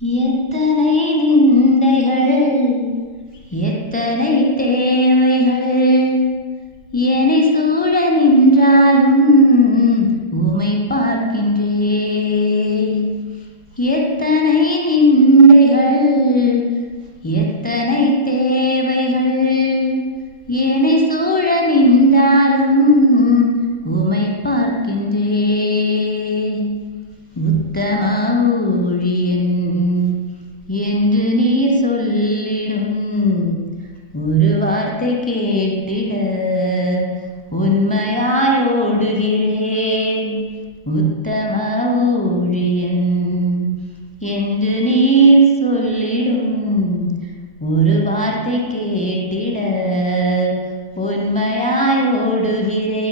எத்தனை நிந்தைகள், எத்தனை தேவைகள் என்னை சூழ நின்றாலும் உமை பார்க்கின்றேன். எத்தனை நிந்தைகள், எத்தனை தேவைகள் என்னை சூழ நின்றாலும் உமை பார்க்கின்றேன். உத்தம ஊழியன் என்று நீர் சொல்லிடும் ஒரு வார்த்தை கேட்டிட உண்மையாய் ஓடுகிறேன். உத்தம ஊழியன் என்று நீர் சொல்லிடும் ஒரு வார்த்தை கேட்டிட உண்மையாய் ஓடுகிறேன்.